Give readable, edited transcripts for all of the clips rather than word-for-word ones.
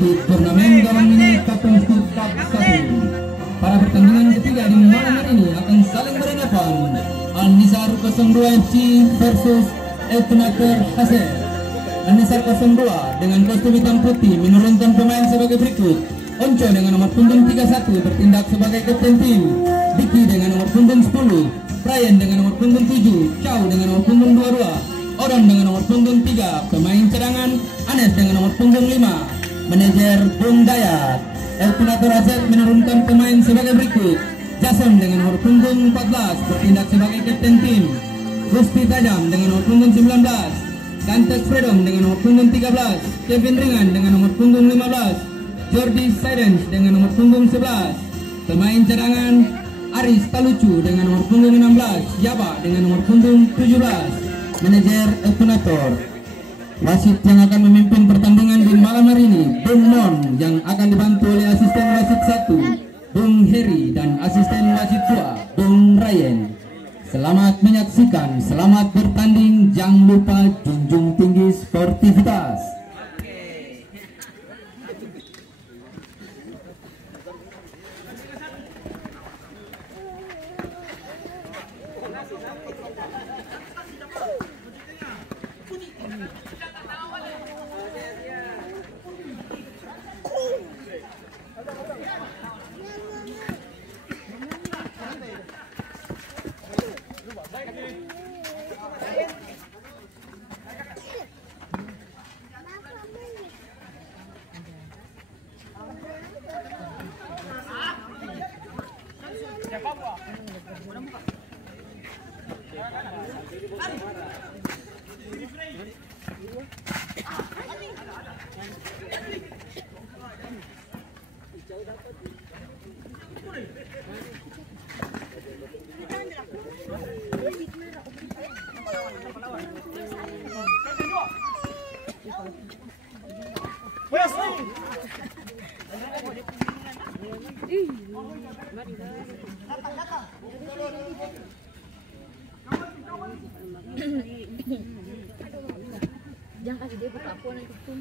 Turnamen Gawang Mini Kapten Cup 1. Para pertandingan ketiga di malam hari ini akan saling berhadapan. An-Nisar 02 FC versus Etunator Hasil. An-Nisar 02 dengan kostum hitam putih menurunkan pemain sebagai berikut. Onco dengan nomor punggung 31 bertindak sebagai kapten tim. Diki dengan nomor punggung 10. Brian dengan nomor punggung 7. Chow dengan nomor punggung 22. Oron dengan nomor punggung 3. Pemain cadangan Anes dengan nomor punggung 5. Manajer Bung Dayat. Etunator Hasil menurunkan pemain sebagai berikut. Jason dengan nomor punggung 14 bertindak sebagai kapten tim. Gusti Tajam dengan nomor punggung 19. Dantes Freedom dengan nomor punggung 13. Kevin Ringan dengan nomor punggung 15. Jordi Silence dengan nomor punggung 11. Pemain cadangan Aris Talucu dengan nomor punggung 16. Yaba dengan nomor punggung 17. Manajer Etunator. Wasit yang akan memimpin pertandingan di malam hari ini, Bung Mon, yang akan dibantu oleh asisten wasit 1 Bung Heri dan asisten wasit 2 Bung Ryan. Selamat menyaksikan, selamat bertanding, jangan lupa junjung tinggi sportivitas. Jangan kasih dia buka aku nanti tuh.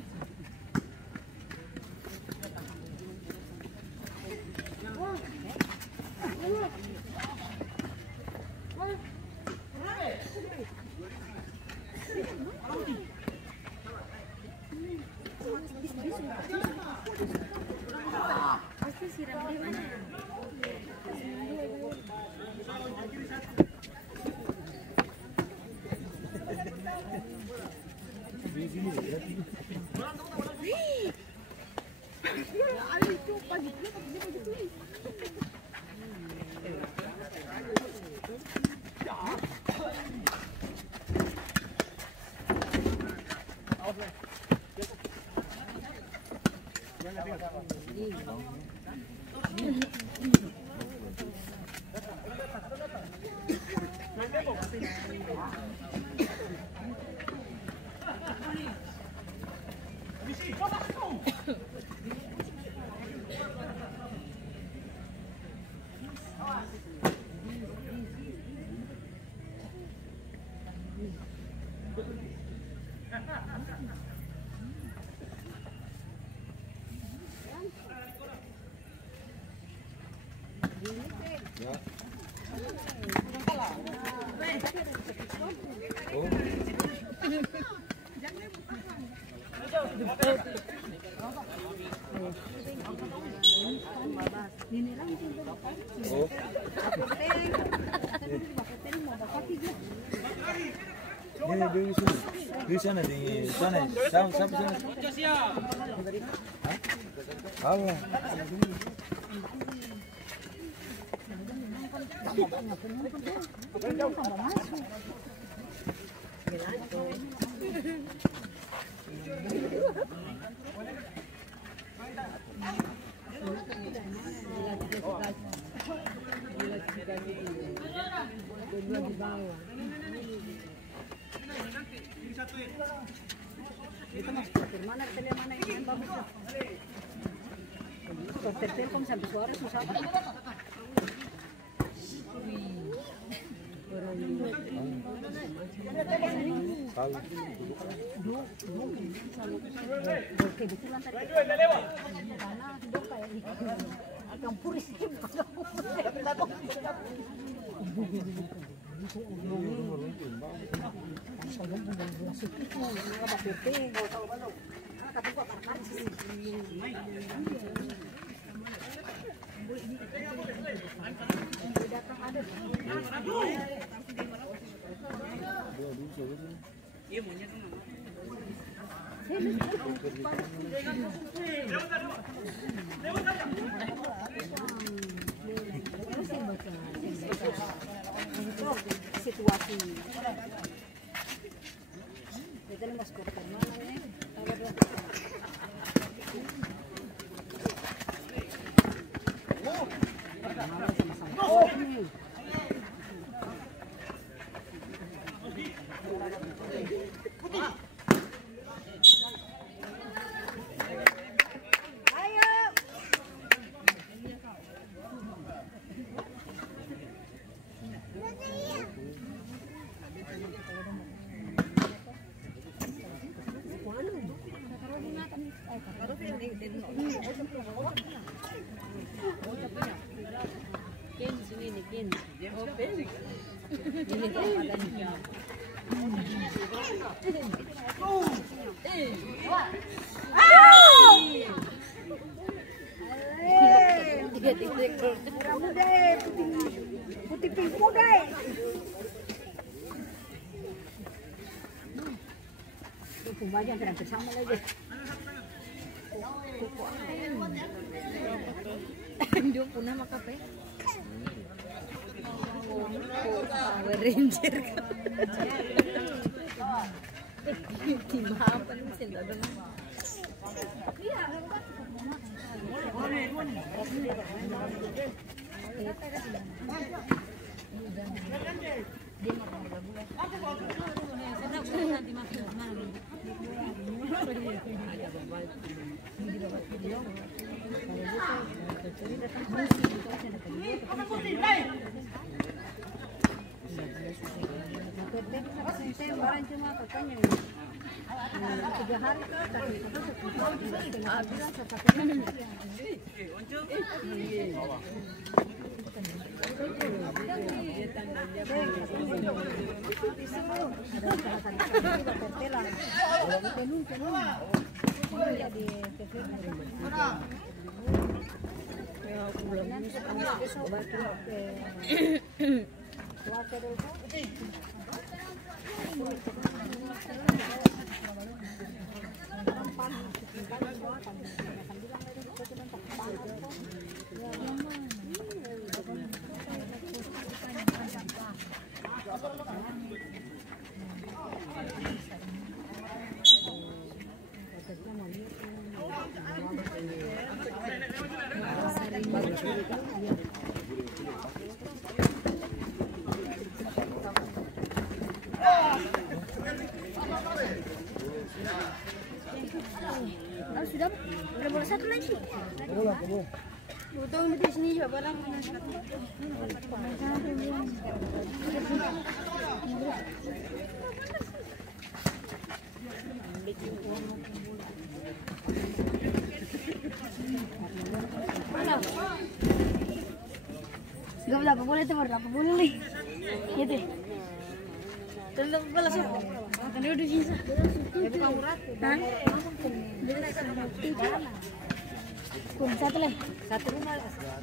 Di sana siapa sana? Halo. Mana mana yang bagus. Telkom sampai suara susah. Kebetulan tadi karena hidup kayak agak puris situasi. Kita mas kota mana nih? Putih pink muda. Pembagian hampir sama lagi. Dia punya makape. Power Ranger. Tim apa nih sih enggak dengar. Orang cuma katanya 3 hari sudah boleh satu lagi. Boleh. Butuh di sini juga barang. Gak berapa boleh tuh, berapa boleh nih? Gitu. Tolong balas ya. Kan dia udah bisa. Itu kamu ratu. Hah? Kun satu leh. Satu rumah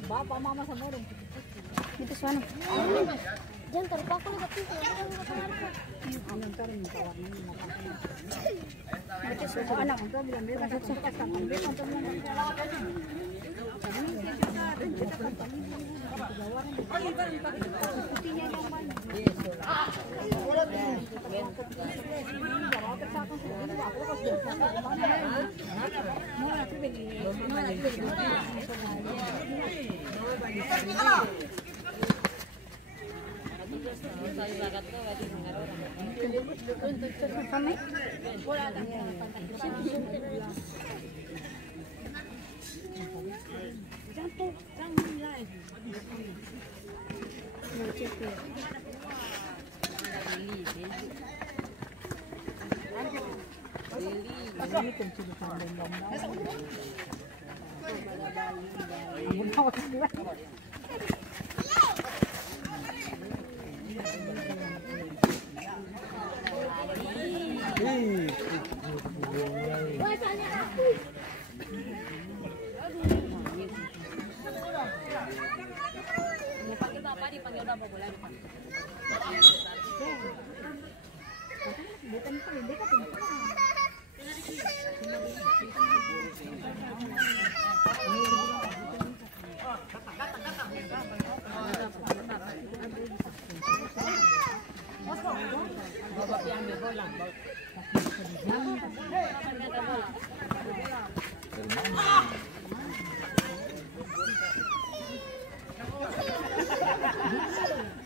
bapak mama sama orang. Itu sana. Jangan terpaku lihat itu. Antar minta warnanya makan. Itu semua anak untuk bilang dia kan suka sama dia untuk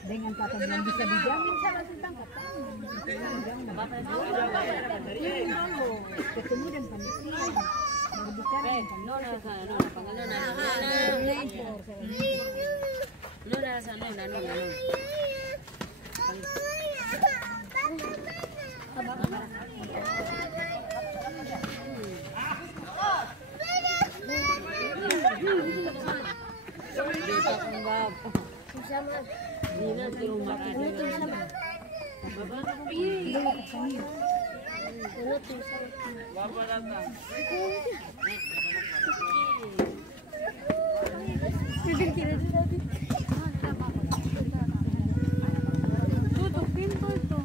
Dengan kata yang bisa dijamin sama tentang kata ketemu dan panitia berbicara tutup pintu itu.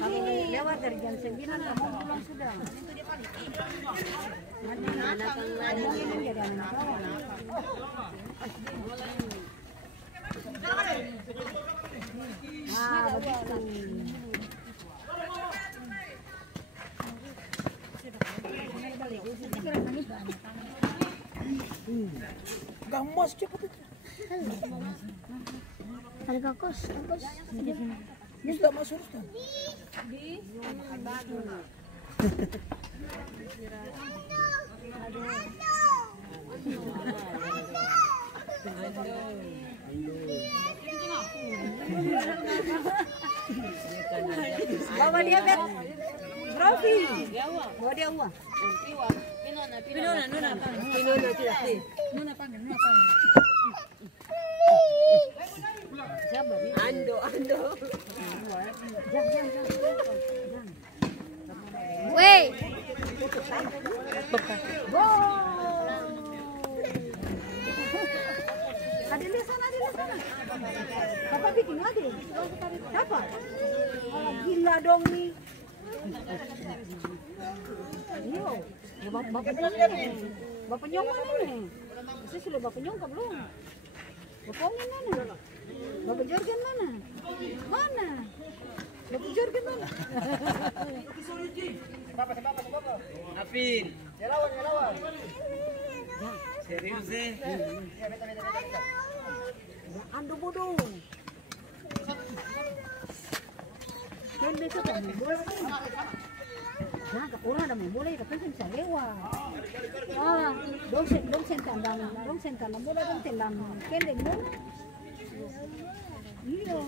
Kalau lewat dari jam 9 kamu pulang sudah. Jadi anak Gamas cepet itu. Harga kos. Bisa masuk Ustaz. Bawa dia, Bet. trofi. Bawa dia uang. Pinona, nuna tidak sih. Nuna panggil. Ando. Weh. Ada di sana. Bapak bikin lagi. Dapat. Gila dong nih. Iyo, Bapak Nyong mana nih? Saya sudah Bapak Nyong belum? Bapak Ongin mana? Bapak Jorgen mana? Mana? Bapak Jorgen mana? Apin. Nyelawan. Serius sih. Ando bodoh. Kan besok kan nah, orang ada boleh tapi bisa lewat. Dong sentan boleh dong tendang kendeng dong. Iya.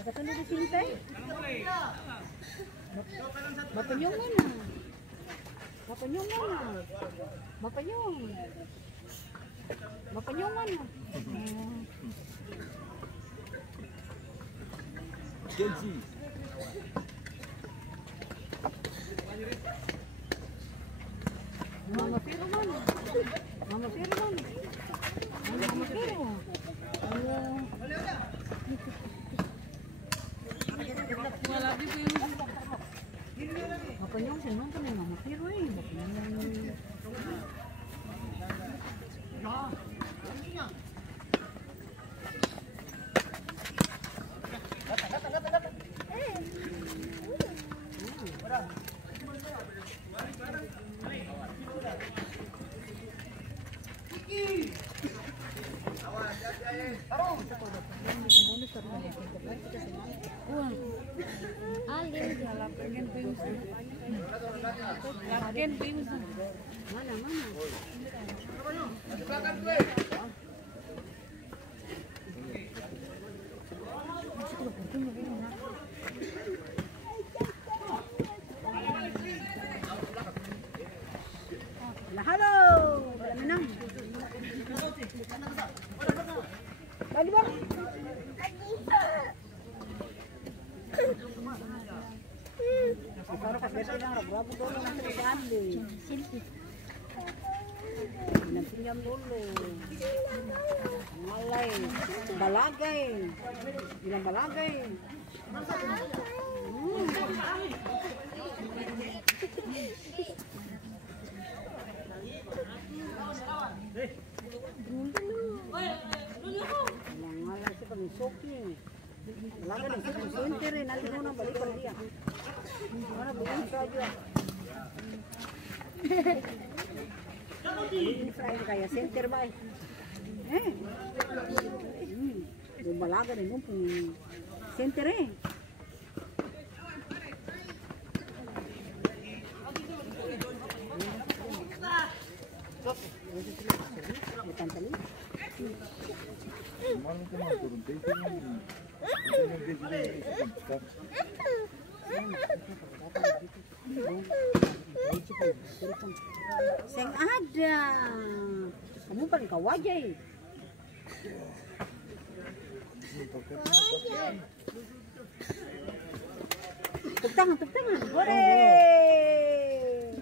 Kata kan di sini teh. Bapak Nyong mana? Bapak Nyong mana? Kenji. Mama Vero mana? Mama Vero. Bapak Nyong senang kan Mama Vero ini. Halo, menang. Bagi bola. Kalau pas besok dah berapa dulu nanti diambil. Nak pinjam dulu. Malai, balagai. Bilang balagai. Malah sih pemisok nih. Lagi nih sih senter nanti mau balik ke dia. Mana belum saja. Ini fry kayak senter baik. Bomba lagi nih numpung senter Malam kan mau turun tinggi Seng ada. Kamu paling kau wajah. Tepuk tangan. Goreng.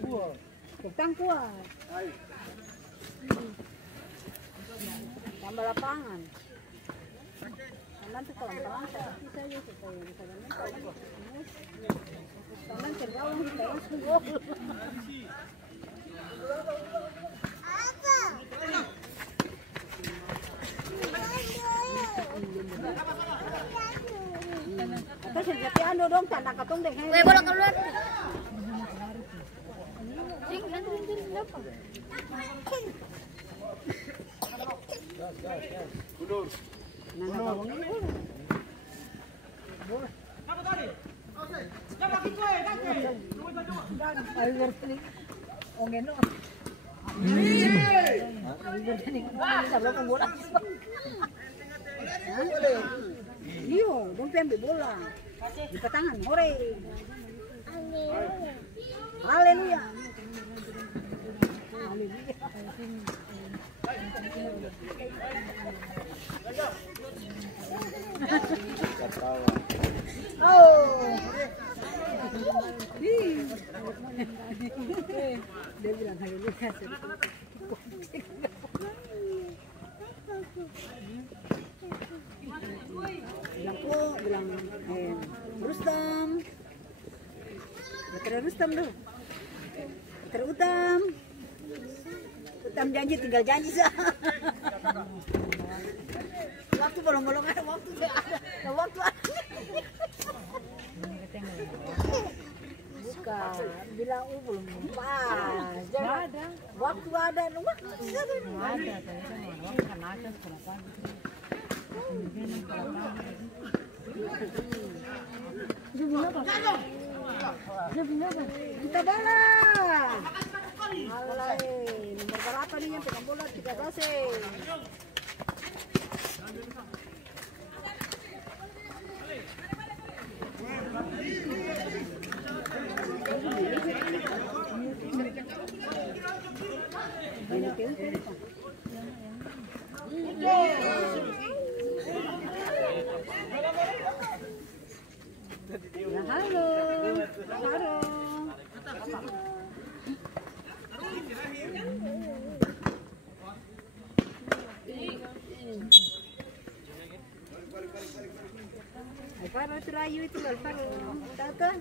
Tepuk tangan kuat. Tambah lapangan. Nanti kalau lapangan bisa ya supaya bisa mental. Tangan tergawang kita langsung gol. Kita sejati ando dong tanda katong deh. Weh, bola keluar. Sing nanti berapa? Nana bawang ini boleh. Ayo bertani. Ongeno. Ayo bertani. Bisa berapa bola? Iyo, dong pembe bola. Di tangan, hore. Haleluya. Oh. Dia bilang haleluya. Bilang Rustam. Baterai Rustam dulu. Baterai Utam. Utam janji tinggal janji sah. Waktu bolong-bolong ada waktu saya ada waktu ada. Bukan, bilang belum pas. Jangan ada. Waktu ada, waktu ada. Ada, waktu kan ada sekolah pagi. Kita bola. Alay, nomor berapa nih yang pegang bola? 13. Ya, halo. Halo. Alvaro itu Rayu itu Alvaro. Tahu kan?